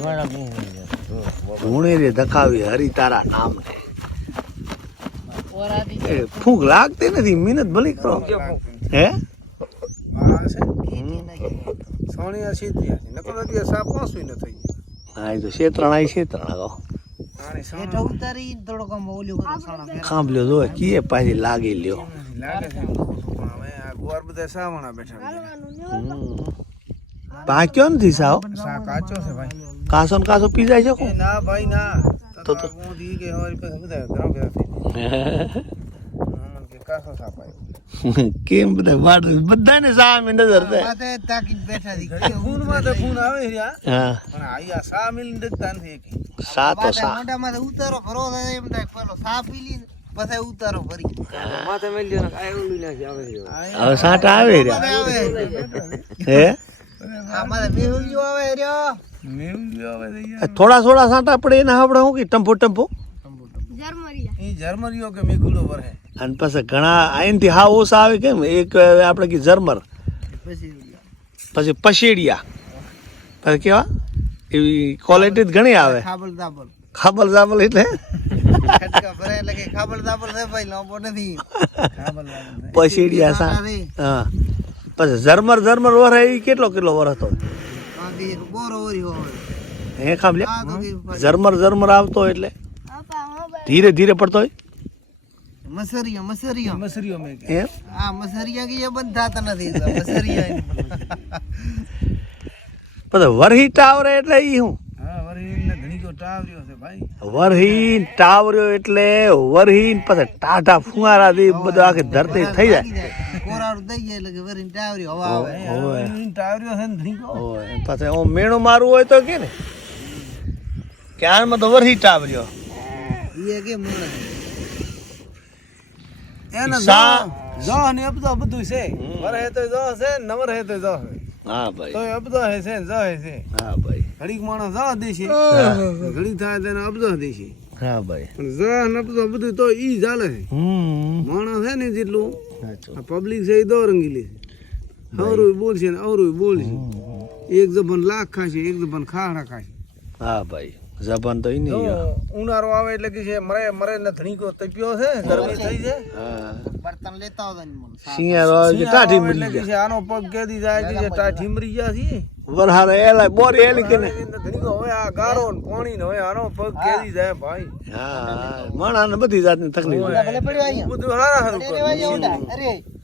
ધૂણે રે ધકાવી હરી તારા નામ ને ફૂંક લાગતી નથી મહેનત ભલી કરો હે હા એ તો શેત્રણા શેત્રણા ખાંભલ્યો જો કીએ પાછી લાગી લ્યો પાક્યો નથી સાવ કાસો ને કાસો પી જાય છે ના ભાઈ ના તો કેમ બધા બધાને સામે નજર સાતો સા ઉતારો ભરો એમ થાય પેલો સા પી લી પછી ઉતારો ભરી માથે મેલી દે હવે સાટ આવે રે હે થોડા થોડા સાટા પડે એના આપણે શું કે ટમ્પો ટમ્પો જર્મરીઓ કે મેઘુડો પર હે અને પછી ઘણા અહીંથી હા ઓછા આવે કેમ એક આપણે કે ઝરમર પછી પશેડિયા પછી કેવા એવી ક્વોલિટી ઘણી આવે ખાબલ દાબલ ખાબલ દાબલ એટલે પશેડિયા સા હા પછી ઝરમર ઝરમર વર એ કેટલો કિલો વર હતો હે ખાબલે ઝરમર ઝરમર આવતો એટલે ધીરે ધીરે પડતો હોય મસરિયા મસરિયા મસરિયો મે એમ આ મસરિયા કે એ બંધ થાતા નથી મસરિયા પછી વરહી ટાવરે એટલે ઈ હું હા વરહી ને ઘણી કો ટાવર્યો છે ભાઈ વરહી ટાવર્યો એટલે વરહી પછી ટાટા ફુવારા દે બધું આખી ધરતી થઈ જાય કોરાડું દઈ જાય એટલે કે વરહી ટાવર્યો હવા આવે ટાવર્યો છે ને ઘણી કો ઓય પછી ઓ મેણો મારવું હોય તો કે ને ક્યારમાં તો વરહી ટાવર્યો ઈ કે મને એના જો ને અબદો બધું છે વર હે તો જો છે નવર હે તો જો હા ભાઈ તો અબદો હે છે જો હે છે હા ભાઈ ઘડીક માણસ જો દેશે ઘડીક થાય તેને અબદો દેશે હા ભાઈ પણ જો ને અબદો બધું તો ઈ ચાલે છે માણસ છે ને જેટલું આ પબ્લિક છે એ દો રંગીલી છે હવરું બોલશે ને અવરું બોલશે એક જબન લાખ ખાશે એક જબન ખાડા ખાશે હા ભાઈ જબાન તો ઈ નહીં ઉનાળો આવે એટલે કે છે મરે મરે ને ધણીકો તપ્યો છે ગરમી થઈ છે હા બર્તન લેતા આવતા ને મને શિયાળો આવે કે ટાઢી મરી એટલે કે આનો પગ કેદી જાય કે ટાઢી મરી ગયા છે વરહારે એલા બોર એલી કે ને ધણીકો હોય આ ગારો ને પાણી ને હોય આનો પગ કેદી જાય ભાઈ હા માણસ ને બધી જાતની તકલીફ ભલે પડ્યો અહીંયા બધું હારા હારું અરે